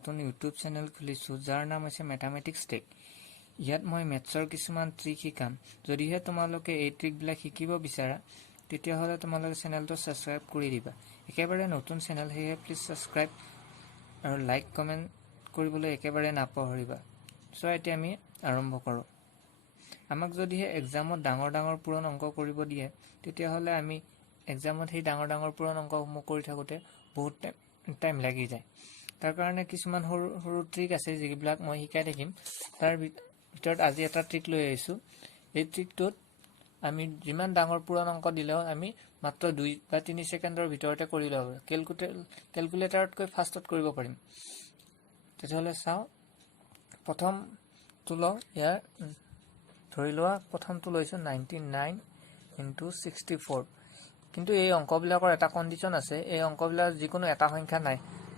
নতুন YouTube channel খুলিছোঁ যাৰ নাম হৈছে মেথামেটিক্স টেক। ইয়াত মই মেথছৰ কিছুমান ট্ৰিক শিকাম। যদিহে তোমালোকে এই ট্ৰিকবিলাক শিকিব বিচাৰা তেতিয়াহ'লে তোমালোকে চেনেলটো ছাবস্ক্ৰাইব কৰি দিবা। একেবাৰে নতুন চেনেল, সেয়েহে প্লিজ ছাবস্ক্ৰাইব আৰু লাইক কমেণ্ট কৰিবলৈ একেবাৰে নাপাহৰিবা। এতিয়া আমি আৰম্ভ কৰোঁ। আমাক যদিহে এক্সামত ডাঙৰ পূৰণ অংক কৰিব দিয়ে তেতিয়াহ'লে আমি এক্সামত সেই ডাঙৰ পূৰণ অংকসমূহ কৰি থাকোঁতে বহুত টাইম লাগি যায়। তাৰ কাৰণে কিছুমান সৰু সৰু ট্ৰিক আছে যিবিলাক মই শিকাই থাকিম। তাৰ ভিতৰত আজি এটা ট্ৰিক লৈ আহিছোঁ। এই ট্ৰিকটোত আমি যিমান ডাঙৰ পূৰণ অংক দিলেও আমি মাত্ৰ 2 বা 3 ছেকেণ্ডৰ ভিতৰতে কৰি ল'ব পাৰোঁ। কেলকুলেটাৰতকৈ ফাষ্টত কৰিব পাৰিম। তেতিয়াহ'লে চাওঁ, প্ৰথমটো লওঁ। ইয়াৰ ধৰি লোৱা প্ৰথমটো লৈছোঁ 99 × 64। কিন্তু এই অংকবিলাকৰ এটা কণ্ডিশ্যন আছে। এই অংকবিলাক যিকোনো এটা সংখ্যা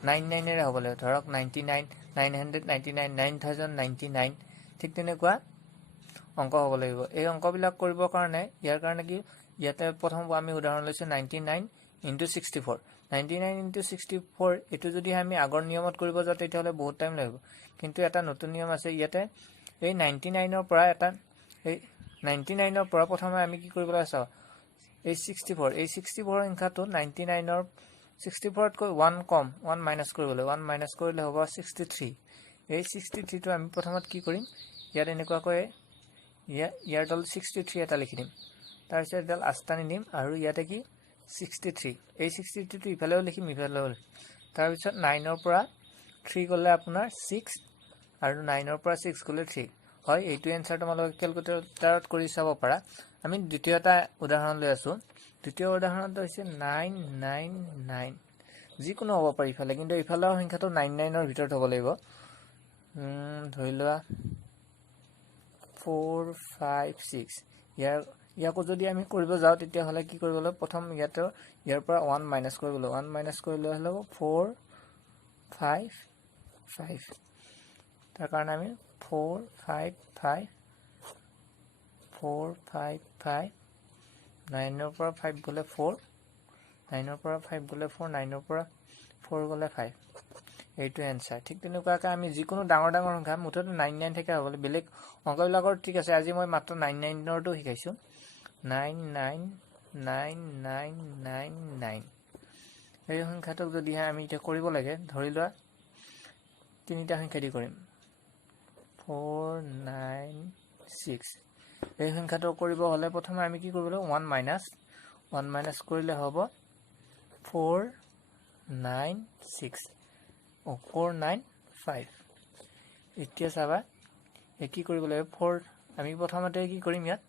99ৰে হ'ব লাগিব। ধৰক 99, 999, 9099, ঠিক তেনেকুৱা অংক হ'ব লাগিব। এই অংকবিলাক কৰিবৰ কাৰণে ইয়াৰ কাৰণে কি, ইয়াতে প্ৰথম আমি উদাহৰণ লৈছোঁ 99 × 64। 99 × 64 এইটো যদি আমি আগৰ নিয়মত কৰিব যাওঁ তেতিয়াহ'লে বহুত টাইম লাগিব। কিন্তু এটা নতুন নিয়ম আছে ইয়াতে। এই 99ৰ পৰা প্ৰথমে আমি কি কৰিব লাগে চাওঁ। এই 64 সংখ্যাটো 64তকৈ 1 কম, 1 মাইনাছ কৰিব লাগিব। 1 মাইনাছ কৰিলে হ'ব 63। এই 63টো আমি প্ৰথমত কি কৰিম, ইয়াত এনেকুৱাকৈ ইয়াৰ তলত 63 এটা লিখি দিম। তাৰপিছত এডাল আস্তানি দিম আৰু ইয়াতে কি 63। এই 63টো ইফালেও লিখিম, ইফালেও লিখিম। তাৰপিছত 9ৰ পৰা 3 গ'লে আপোনাৰ 6 আৰু 9ৰ পৰা 6 গ'লে 3 হয়। এইটো এনচাৰ তোমালোকে কেলকুলেটাৰত কৰি চাব পাৰা। আমি দ্বিতীয় এটা উদাহৰণ লৈ আছোঁ। দ্বিতীয় উদাহৰণটো হৈছে 999। যিকোনো হ'ব পাৰে ইফালে, কিন্তু ইফালৰ সংখ্যাটো 99ৰ ভিতৰত হ'ব লাগিব। ধৰি লোৱা 4, 5, 6। ইয়াকো যদি আমি কৰিব যাওঁ তেতিয়াহ'লে কি কৰিব লাগিব, প্ৰথম ইয়াৰ পৰা 1 মাইনাছ কৰিব লাগিব। 1 মাইনাছ কৰিলে হ'ব 4, 5, 5। তাৰ কাৰণে আমি 4, 5, 5, 4, 5, 5, 9ৰ পৰা 5 গ'লে 4, 9ৰ পৰা 5 গ'লে 4, 9ৰ পৰা 4 গ'লে 5। এইটো এনচাৰ। ঠিক তেনেকুৱাকৈ আমি যিকোনো ডাঙৰ সংখ্যা মুঠতে 99 থাকে হ'ব। বেলেগ অংকবিলাকৰ ঠিক আছে, আজি মই মাত্ৰ 99ৰটো শিকাইছোঁ। 99999। এই সংখ্যাটোক যদিহে আমি এতিয়া কৰিব লাগে, ধৰি লোৱা 3টা সংখ্যা দি কৰিম। 4, 9, 6। এই সংখ্যাটো কৰিব হ'লে প্ৰথমে আমি কি কৰিব লাগিব, 1 মাইনাছ কৰিলে হ'ব 4, 9, 6, 4, 9, 5। এতিয়া চাবা কি কৰিব লাগিব, 4 আমি প্ৰথমতে কি কৰিম, ইয়াত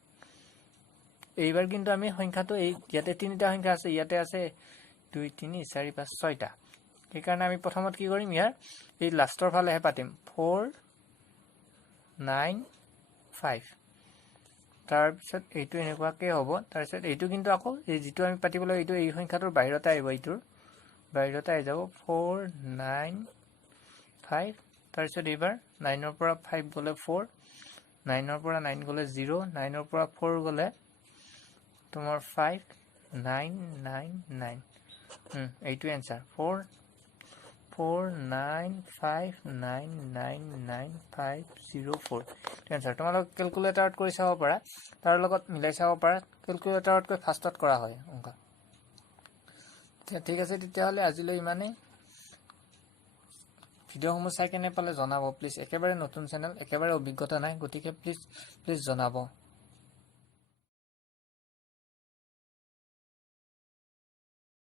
এইবাৰ কিন্তু আমি সংখ্যাটো ইয়াতে 3টা সংখ্যা আছে, ইয়াতে আছে 2, 3, 4, 5, 6টা। সেইকাৰণে আমি প্ৰথমত কি কৰিম, ইয়াৰ এই লাষ্টৰ ফালেহে পাতিম, 4, 9, 5। তাৰপিছত এইটো এনেকুৱাকৈ হ'ব। তাৰপিছত এইটো কিন্তু আকৌ এই যিটো আমি পাতিব লাগিব এইটো এই সংখ্যাটোৰ বাহিৰতে আহিব, এইটোৰ বাহিৰতে আহি যাব 4, 9, 5। তাৰপিছত এইবাৰ 9ৰ পৰা 5 গ'লে 4, 9ৰ পৰা 9 গ'লে 0, 9ৰ পৰা 4 গ'লে তোমাৰ 5, 9, 9, 9। এইটো এনচাৰ। 4, 9, 5, 9, 9, 9, 5, 0, 4। এনচাৰ। তোমালোক কেলকুলেটাৰত কৰি চাব পাৰা, তাৰ লগত মিলাই চাব পাৰা। কেলকুলেটাৰতকৈ ফাষ্টত কৰা হয় অংক। ঠিক আছে, তেতিয়াহ'লে আজিলৈ ইমানেই। ভিডিঅ'সমূহ চাই কেনে পালে জনাব প্লিজ। একেবাৰে নতুন চেনেল, একেবাৰে অভিজ্ঞতা নাই, গতিকে প্লিজ জনাব।